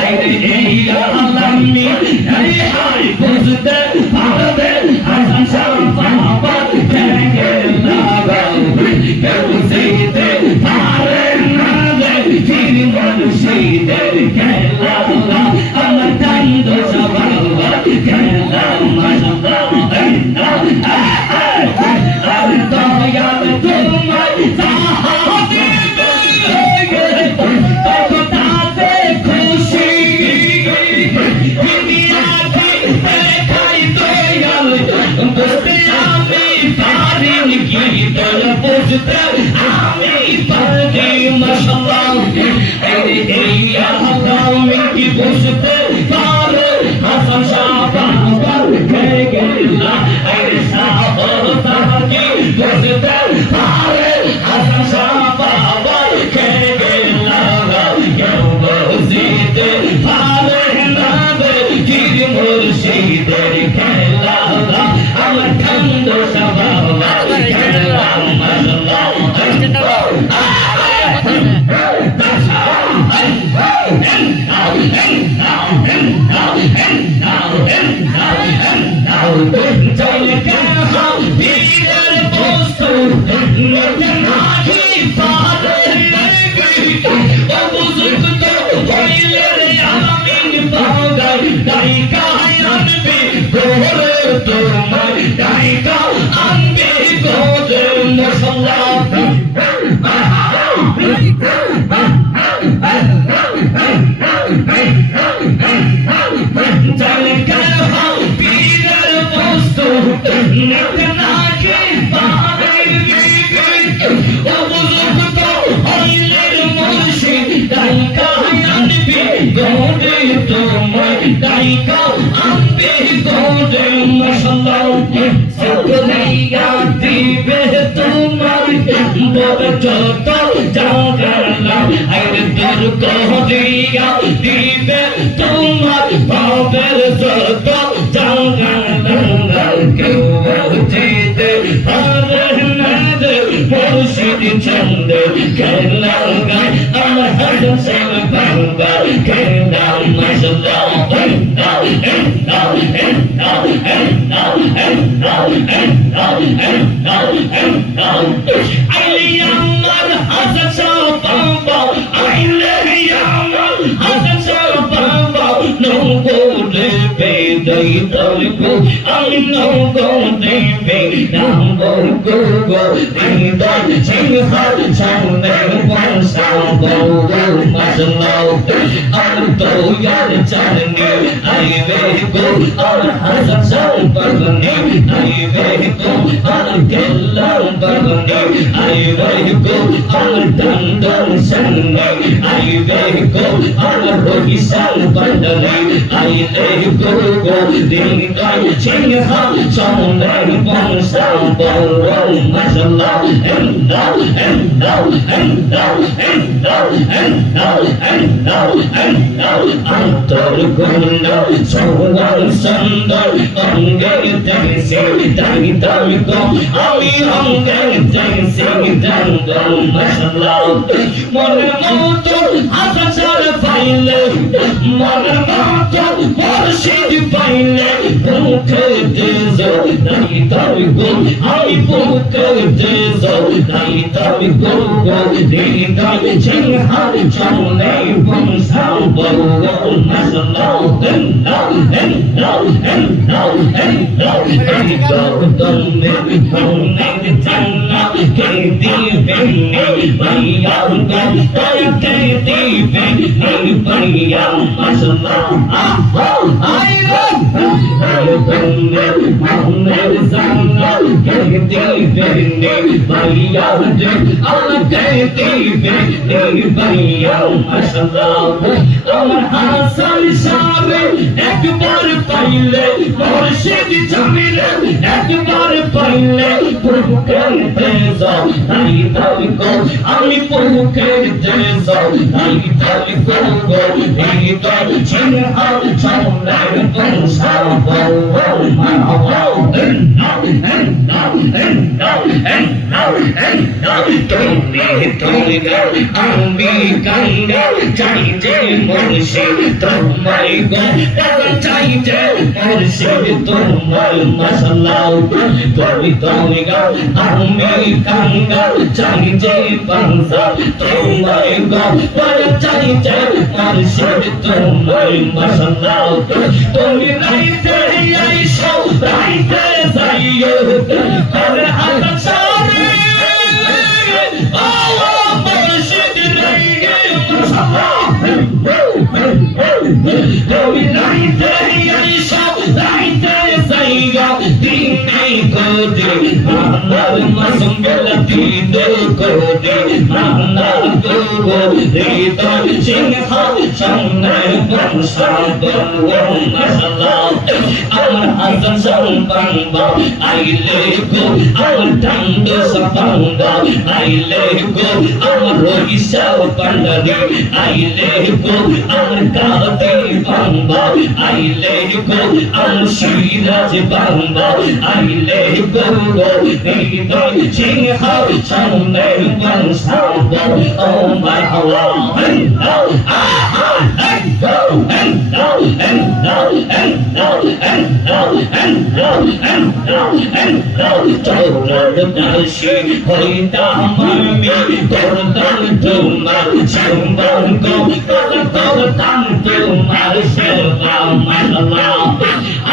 আইরে এই আলামি এই হাই বুঝতে পারবে হাসান শাহ বাবা কেগে লাগাও কেউ সেতে পারে না রে ফির মুর্শিদের খেলা আমার কান্দ সবাবা খেলা মাশাআল্লাহ আর দয়াল তোমার সাহাবীতে তাতে খুশি দুনিয়াতে দেখাই দয়াল বুঝতে আমি পারিনি কি দয়াল বুঝতে আমি পারি মাশাআল্লাহ এই আলামি কি বুঝতে পারে হাসান শাহ বাবা কেগে আইরে সাহাবা কি বুঝতে পারে হাসান শাহ বাবা কেগে কেউ বুঝতে পারে না ফির মুর্শিদের খেলা আমার কান্দ সবাবা খেলা দিবে তোমার বাবের যত কেউ যেতে পারে না মুর্শিদ চন্দ্র খেলা গায় আমার হাসান শাহ বাবা খেলা মাশাআল্লাহ আইলে আমার হাসান শাহ বাবা আইলে আমার হাসান শাহ বাবা নৌকো দেবে দই তলকো আমি নৌকো দেবে নামো গো গো দিদার সিংহার সামনে বসাবো মাশাআল্লাহ আর তো ইয়ার চাঁদনি আইবে গো আর হাসান শাহ বাগনি আইবে গো আর কেল্লা বাগনি আইবে গো আর দন্দন সন্নি আইবে গো আর রহিসান বন্দনি আইবে গো গো দিদার সিংহার সামনে বসাবো মাশাআল্লাহ অন্তর গুণ সৌর সুন্দর অঙ্গে জৈসে দামি দামি গো আমি অঙ্গে জৈসে দঙ্গ মাশাআল্লাহ মনের মতো হাসান শাহ পাইলে মনের মতো মুর্শিদ পাইলে বুকে দেজো নাই দামি গো আমি বুকে দেজো নাই দামি গো দিদার সিংহার সামনে বসাবো মাশাআল্লাহ আমার হাসান শাহ একবার পাইলে মুর্শিদ জামিলে একবার পাইলে বুকে যাও নাই তালকো আমি বুকে যাও নাই তালকো গো দিদার সিংহার সামনে বসাবো তুমি আমি গঙ্গা চাই যে মুর্শিদ তোমায় গো চাই যে মুর্শিদ তোমায় মাশাআল্লাহ তুমি গো আমি গঙ্গা চাই যে বাংলা তোমায় গো চাই যে মুর্শিদ তোমায় মাশাআল্লাহ তুমি রাইতে আইসো রাইতে যাইও করে হাত সারে তুমি রাইতে আইসো রাইতে যাইও দিনে কোদে আমার মাসুম গলতি দে কোদে আমার গো হৃদয় সিংহ সামনে বংশা দো মাশাআল্লাহ আমার হাসান সম্পাঙ্গা আইলে গো আমার টান্ড সম্পাঙ্গা আইলে গো আমার রহিসা পান্ডারি আইলে গো আমার কাতে বাংবা আইলে গো আমার সিরাজ বাংবা আইলে গো হৃদয় সিংহ সামনে বংশা দো ও মারহাবা চৌরদাসী হইতাম আমি করতাম তোমার সম্বন্ধ করতাম তোমার সেবা মাশাআল্লাহ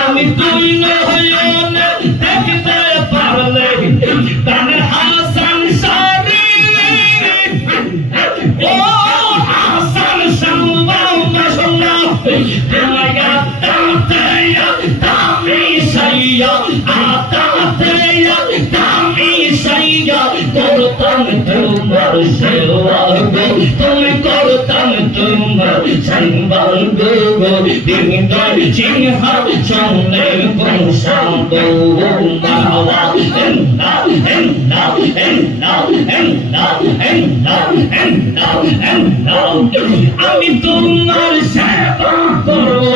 আমি তুই নয়নে দেখতে পারলে তার হাসান সারি ও হাসান সাল্লাহ মাশাআল্লাহ তোমায়া তাতেয়া তামি সাইয়া আতাতেয়া তামি সাইয়া করতাম তোমার সেবা গো তুমি করতাম তোমার সম্বন্ধ গো হৃদয় সিংহ সামনে বংশা দো মারহাবা আমি তোমার সেবা করব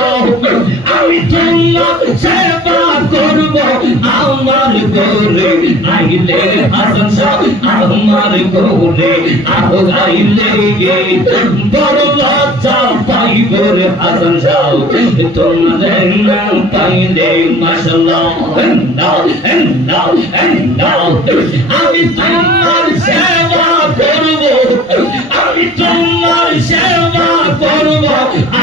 আমি তোমার সেবা করব আমার গোরে আইলে হাসান শাহ আমার গোরে আইলে বড় লজ্জা পাইব রে হাসান শাহ তোমারে না পাইলে মাশাআল্লাহ আমি তোমার সেবা করব আমি তোমার সেবা করব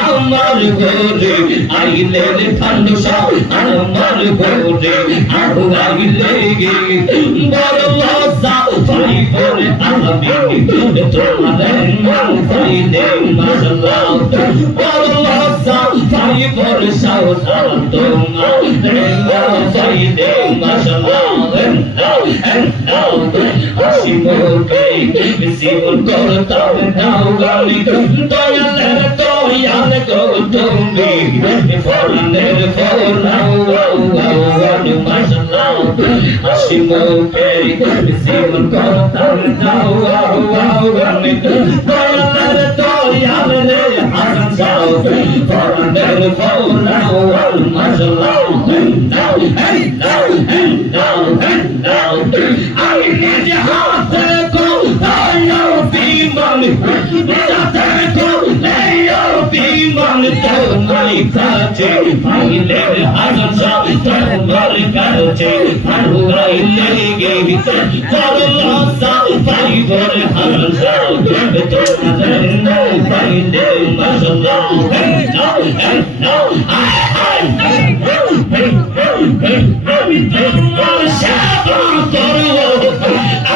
আমার গোরে আইলে ঠান্ডু শাহ আমার গোরে আইলে বড় লজ্জা পাইব রে আমি তোমারে না পাইলে মাশাআল্লাহ বড় লজ্জা পাইব রে শাহ তোমারে না পাইলে মাশাআল্লাহ হাসিমুখে জীবন করতাম নাও গালি দয়ালের দয়াল গো তুমি ফরনের ফরাও মাশাআল্লাহ হাসিমুখে জীবন করতাম নাও গালি দয়ালের দয়াল রে হাসান শাহ ফরনের ফরাও মাশাআল্লাহ আমি নিজ হাতে কো দাও বিমান যাতে কো দাও বিমান তোমায় কাছে পাইলে হাসান শাহ তোমার কাছে পাইলে গেবি করলসা পাইব রে হাসান শাহ তোমার না পাইলে মাশাআল্লাহ আমি তোমার সেবা করব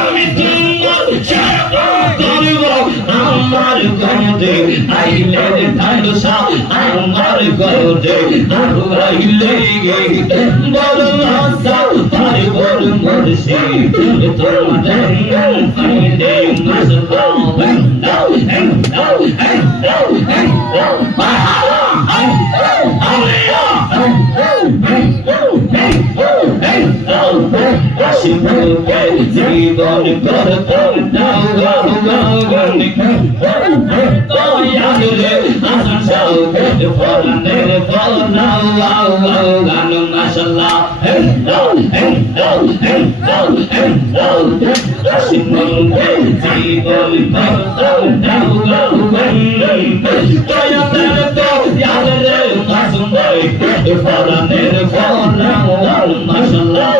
আমি তোমার সেবা করব আমার গদে আইলে ঠান্ডু শাহ আমার গদে আইলে বড় লজ্জা পাইব রে মুর্শিদ তোমার নাম পাইলে মাশাআল্লাহ হাসিমুখে জীবন করতাম নাও গালি দয়াল রে হাসান শাহ ফরনের ফরাও গান মাশাআল্লাহ জীবন করতাম নাও গাও দয়ালের দয়ালে মাসুম ভাই ফরানের ফরাও মাশাআল্লাহ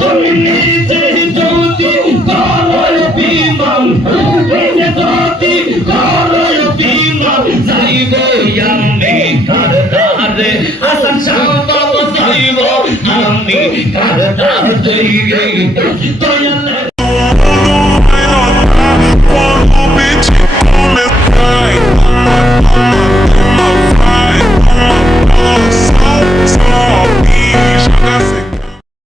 তুমি নিজে যদি করো বিমান নিজে যদি করো বিমান যাইবে আমি কারদারে হাসান শাহ বাবা যাইব আমি কারদারে দয়ালে